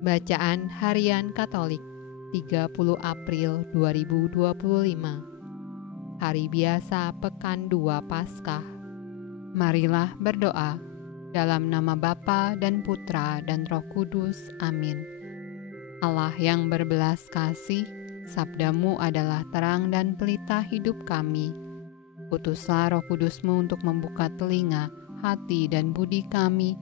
Bacaan Harian Katolik 30 April 2025. Hari biasa Pekan 2 Paskah. Marilah berdoa dalam nama Bapa dan Putra dan Roh Kudus. Amin. Allah yang berbelas kasih, sabdamu adalah terang dan pelita hidup kami. Utuslah Roh Kudusmu untuk membuka telinga, hati dan budi kami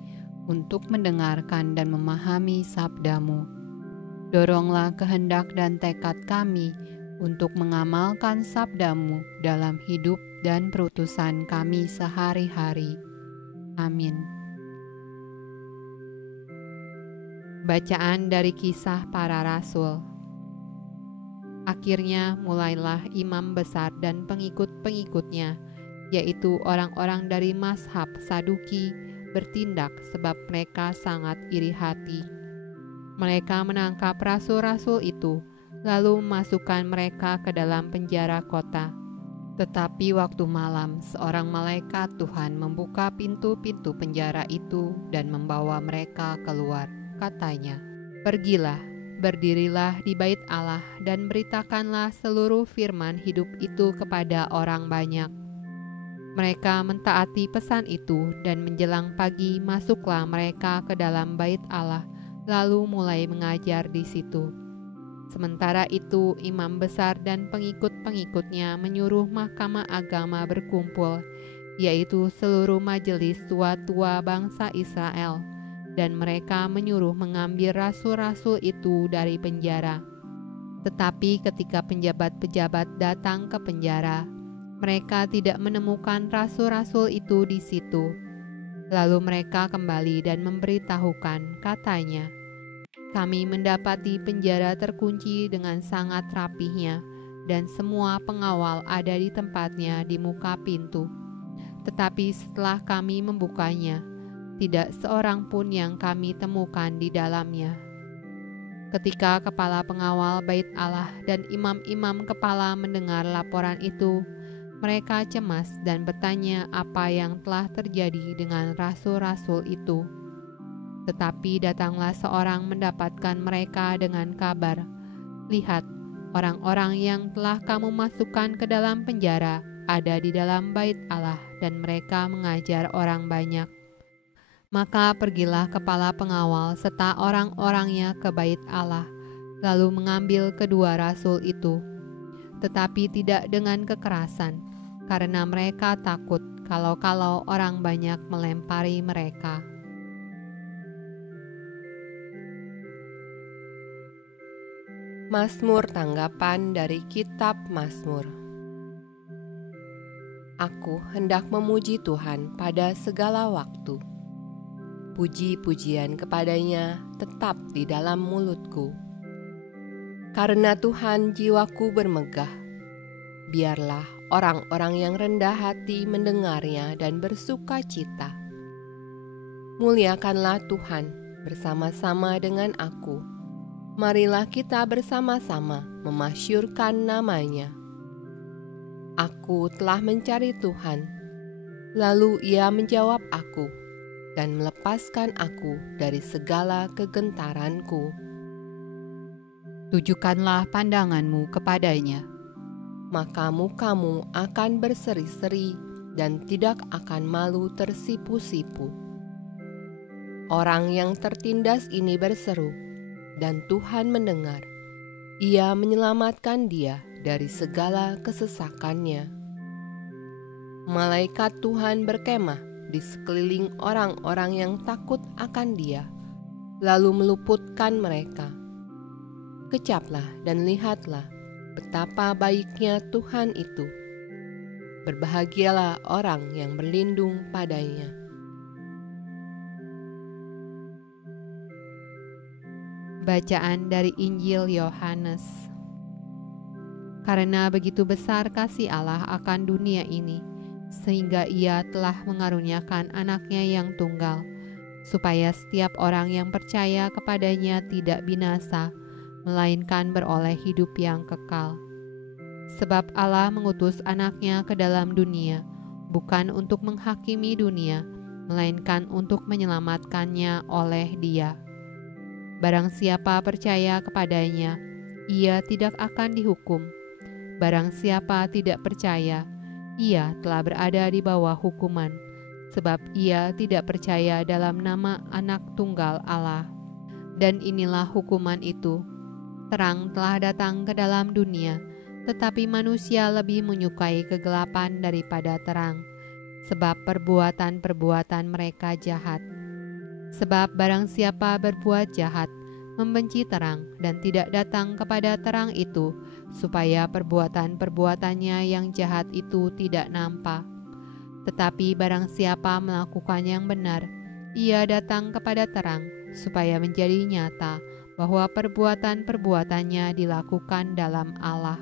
untuk mendengarkan dan memahami sabdamu. Doronglah kehendak dan tekad kami untuk mengamalkan sabdamu dalam hidup dan perutusan kami sehari-hari. Amin. Bacaan dari Kisah Para Rasul. Akhirnya mulailah imam besar dan pengikut-pengikutnya, yaitu orang-orang dari mazhab Saduki, bertindak sebab mereka sangat iri hati. Mereka menangkap rasul-rasul itu, lalu memasukkan mereka ke dalam penjara kota. Tetapi waktu malam, seorang malaikat Tuhan membuka pintu-pintu penjara itu dan membawa mereka keluar. Katanya, "Pergilah, berdirilah di bait Allah dan beritakanlah seluruh firman hidup itu kepada orang banyak." Mereka mentaati pesan itu, dan menjelang pagi masuklah mereka ke dalam bait Allah, lalu mulai mengajar di situ. Sementara itu, imam besar dan pengikut-pengikutnya menyuruh mahkamah agama berkumpul, yaitu seluruh majelis tua-tua bangsa Israel, dan mereka menyuruh mengambil rasul-rasul itu dari penjara. Tetapi ketika penjabat-pejabat datang ke penjara, mereka tidak menemukan rasul-rasul itu di situ. Lalu mereka kembali dan memberitahukan, katanya, "Kami mendapati penjara terkunci dengan sangat rapihnya, dan semua pengawal ada di tempatnya di muka pintu. Tetapi setelah kami membukanya, tidak seorang pun yang kami temukan di dalamnya." Ketika kepala pengawal bait Allah dan imam-imam kepala mendengar laporan itu, mereka cemas dan bertanya apa yang telah terjadi dengan rasul-rasul itu. Tetapi datanglah seorang mendapatkan mereka dengan kabar, "Lihat, orang-orang yang telah kamu masukkan ke dalam penjara ada di dalam bait Allah dan mereka mengajar orang banyak." Maka pergilah kepala pengawal serta orang-orangnya ke bait Allah, lalu mengambil kedua rasul itu, tetapi tidak dengan kekerasan, karena mereka takut kalau orang banyak melempari mereka. Mazmur tanggapan dari Kitab Mazmur. Aku hendak memuji Tuhan pada segala waktu. Puji-pujian kepadanya tetap di dalam mulutku. Karena Tuhan jiwaku bermegah. Biarlah orang-orang yang rendah hati mendengarnya dan bersuka cita. Muliakanlah Tuhan bersama-sama dengan aku. Marilah kita bersama-sama memasyurkan namanya. Aku telah mencari Tuhan, lalu Ia menjawab aku dan melepaskan aku dari segala kegentaranku. Tujukanlah pandanganmu kepadanya, maka mukamu akan berseri-seri dan tidak akan malu tersipu-sipu. Orang yang tertindas ini berseru, dan Tuhan mendengar. Ia menyelamatkan dia dari segala kesesakannya. Malaikat Tuhan berkemah di sekeliling orang-orang yang takut akan dia, lalu meluputkan mereka. Kecaplah dan lihatlah betapa baiknya Tuhan itu. Berbahagialah orang yang berlindung padanya. Bacaan dari Injil Yohanes. Karena begitu besar kasih Allah akan dunia ini, sehingga Ia telah mengaruniakan anaknya yang tunggal, supaya setiap orang yang percaya kepadanya tidak binasa, melainkan beroleh hidup yang kekal. Sebab Allah mengutus anaknya ke dalam dunia, bukan untuk menghakimi dunia, melainkan untuk menyelamatkannya oleh Dia. Barang siapa percaya kepadanya, ia tidak akan dihukum. Barang siapa tidak percaya, ia telah berada di bawah hukuman, sebab ia tidak percaya dalam nama Anak Tunggal Allah. Dan inilah hukuman itu: terang telah datang ke dalam dunia, tetapi manusia lebih menyukai kegelapan daripada terang, sebab perbuatan-perbuatan mereka jahat. Sebab barang siapa berbuat jahat, membenci terang dan tidak datang kepada terang itu, supaya perbuatan-perbuatannya yang jahat itu tidak nampak. Tetapi barang siapa melakukan yang benar, ia datang kepada terang, supaya menjadi nyata bahwa perbuatan-perbuatannya dilakukan dalam Allah.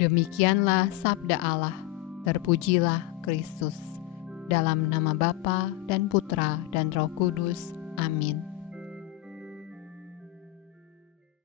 Demikianlah sabda Allah. Terpujilah Kristus. Dalam nama Bapa dan Putra dan Roh Kudus. Amin.